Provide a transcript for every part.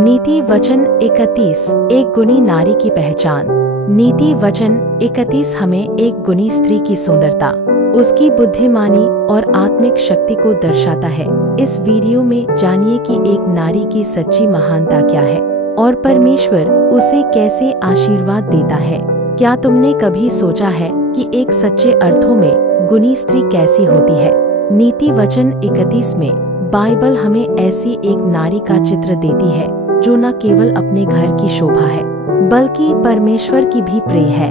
नीति वचन 31 एक गुणी नारी की पहचान। नीति वचन 31 हमें एक गुणी स्त्री की सुंदरता, उसकी बुद्धिमानी और आत्मिक शक्ति को दर्शाता है। इस वीडियो में जानिए कि एक नारी की सच्ची महानता क्या है और परमेश्वर उसे कैसे आशीर्वाद देता है। क्या तुमने कभी सोचा है कि एक सच्चे अर्थों में गुणी स्त्री कैसी होती है? नीति वचन 31 में बाइबल हमें ऐसी एक नारी का चित्र देती है जो न केवल अपने घर की शोभा है बल्कि परमेश्वर की भी प्रिय है।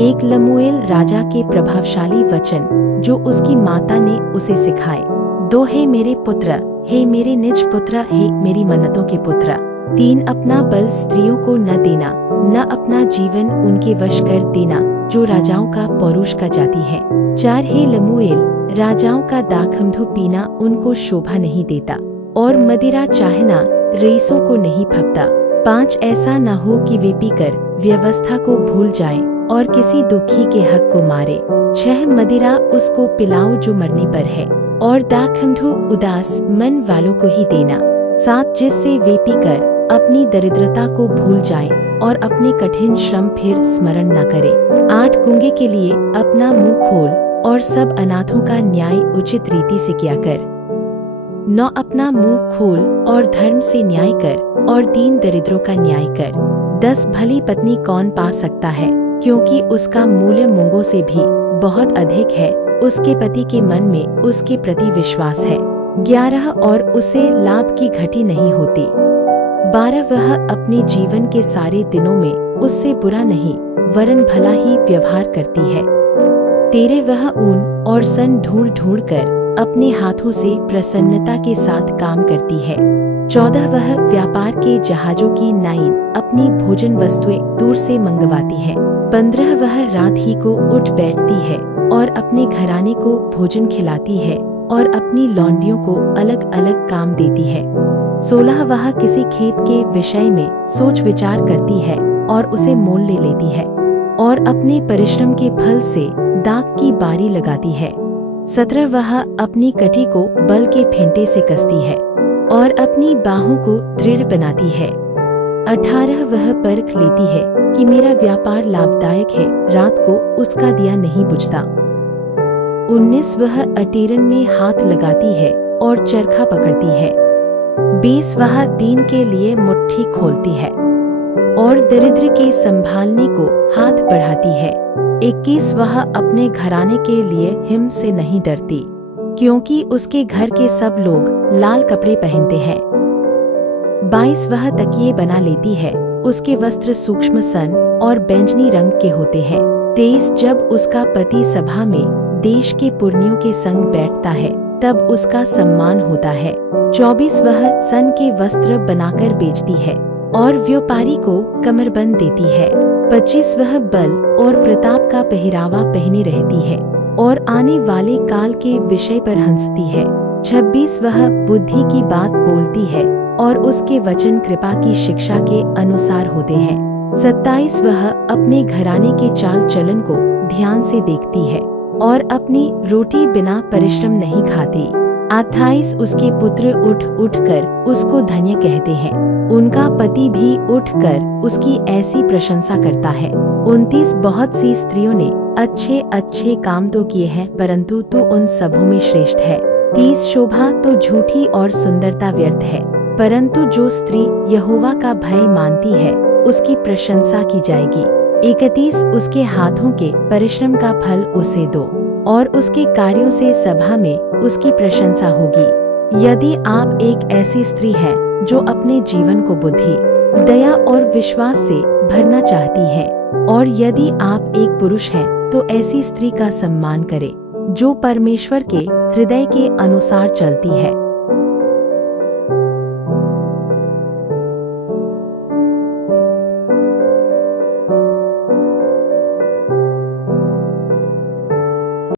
एक लमूएल राजा के प्रभावशाली वचन जो उसकी माता ने उसे सिखाए। 2 हे मेरे पुत्र, हे मेरे निज पुत्र, हे मेरी मन्नतों के पुत्र। 3 अपना बल स्त्रियों को न देना, न अपना जीवन उनके वश कर देना जो राजाओं का पौरुष का जाति है। 4 हे लमूएल, राजाओं का दाखमधु पीना उनको शोभा नहीं देता और मदिरा चाहना रईसों को नहीं फपता। 5 ऐसा न हो कि वे पीकर व्यवस्था को भूल जाएं और किसी दुखी के हक को मारे। 6 मदिरा उसको पिलाओ जो मरने पर है और दाखमधु उदास मन वालों को ही देना। 7 जिससे वे पीकर अपनी दरिद्रता को भूल जाएं और अपने कठिन श्रम फिर स्मरण न करें। 8 गूंगे के लिए अपना मुंह खोल और सब अनाथों का न्याय उचित रीति से किया कर। 9 अपना मुंह खोल और धर्म से न्याय कर और दीन दरिद्रों का न्याय कर। 10 भली पत्नी कौन पा सकता है, क्योंकि उसका मूल्य मूंगों से भी बहुत अधिक है। उसके पति के मन में उसके प्रति विश्वास है। 11 और उसे लाभ की घटी नहीं होती। 12 वह अपने जीवन के सारे दिनों में उससे बुरा नहीं वरन भला ही व्यवहार करती है। 13 वह ऊन और सन ढूंढ ढूंढ कर अपने हाथों से प्रसन्नता के साथ काम करती है। 14 वह व्यापार के जहाजों की नाइन अपनी भोजन वस्तुएं दूर से मंगवाती है। 15 वह रात ही को उठ बैठती है और अपने घराने को भोजन खिलाती है और अपनी लौंडियों को अलग अलग काम देती है। 16 वह किसी खेत के विषय में सोच विचार करती है और उसे मोल ले लेती है और अपने परिश्रम के फल से दाख की बारी लगाती है। 17 वह अपनी कटी को बल के फेंटे से कसती है और अपनी बाहों को दृढ़ बनाती है। 18 वह परख लेती है कि मेरा व्यापार लाभदायक है, रात को उसका दिया नहीं बुझता। 19 वह अटेरन में हाथ लगाती है और चरखा पकड़ती है। 20 वह दीन के लिए मुट्ठी खोलती है और दरिद्र के संभालने को हाथ बढ़ाती है। 21 वह अपने घराने के लिए हिम से नहीं डरती, क्योंकि उसके घर के सब लोग लाल कपड़े पहनते हैं। 22 वह तकिए बना लेती है, उसके वस्त्र सूक्ष्म सन और बैंगनी रंग के होते हैं। 23 जब उसका पति सभा में देश के पुरनियों के संग बैठता है तब उसका सम्मान होता है। 24 वह सन के वस्त्र बनाकर बेचती है और व्यापारी को कमरबंद देती है। 25 वह बल और प्रताप का पहरावा पहने रहती है और आने वाले काल के विषय पर हंसती है। 26 वह बुद्धि की बात बोलती है और उसके वचन कृपा की शिक्षा के अनुसार होते हैं। 27 वह अपने घराने के चाल चलन को ध्यान से देखती है और अपनी रोटी बिना परिश्रम नहीं खाती। 28 उसके पुत्र उठ उठ कर उसको धन्य कहते हैं, उनका पति भी उठकर उसकी ऐसी प्रशंसा करता है। 29 बहुत सी स्त्रियों ने अच्छे अच्छे काम तो किए हैं, परंतु तू उन सबों में श्रेष्ठ है। 30 शोभा तो झूठी और सुंदरता व्यर्थ है, परंतु जो स्त्री यहोवा का भय मानती है उसकी प्रशंसा की जाएगी। 31 उसके हाथों के परिश्रम का फल उसे दो और उसके कार्यों से सभा में उसकी प्रशंसा होगी। यदि आप एक ऐसी स्त्री है जो अपने जीवन को बुद्धि, दया और विश्वास से भरना चाहती है, और यदि आप एक पुरुष हैं तो ऐसी स्त्री का सम्मान करें जो परमेश्वर के हृदय के अनुसार चलती है।